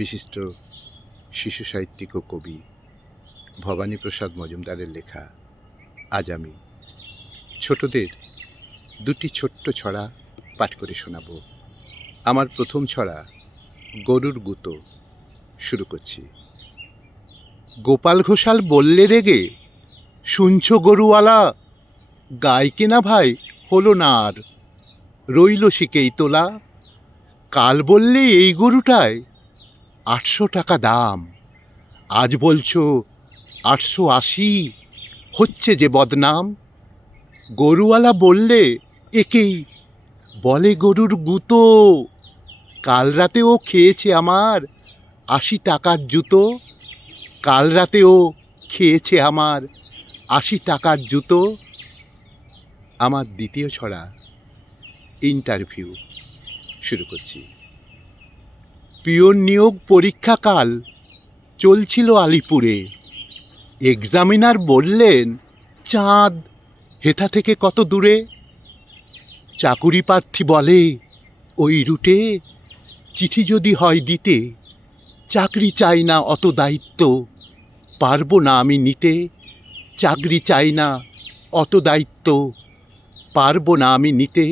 বিশিষ্ট শিশু সাহিত্যিক ও কবি ভবানীপ্রসাদ মজুমদারের লেখা আজ আমি ছোটদের দুটি ছোট্ট ছড়া পাঠ করে শোনাব। আমার প্রথম ছড়া গরুর গুঁতো। শুরু করছি। গোপাল ঘোষাল বললে রেগে, শুনছো গরুওয়ালা, গায় কেনা ভাই হলো না আর, রইল শিকেই তোলা। কাল বললে এই গরুটায় 800 টাকা দাম, আজ বলছো 880, হচ্ছে যে বদনাম। গরুওয়ালা বললে একেই, বলে গরুর গুঁতো, কাল রাতে ও খেয়েছে আমার 80 টাকার জুতো। কাল রাতে ও খেয়েছে আমার 80 টাকার জুতো। আমার দ্বিতীয় ছড়া ইন্টারভিউ। শুরু করছি। পিওন নিয়োগ পরীক্ষাকাল চলছিল আলিপুরে। এক্সামিনার বললেন, চাঁদ হেথা থেকে কত দূরে? চাকুরি প্রার্থী বলে, ওই রুটে চিঠি যদি হয় দিতে, চাকরি চাই না অত দায়িত্ব, পারবো না আমি নিতে। চাকরি চাই না অত দায়িত্ব, পারবো না আমি নিতে।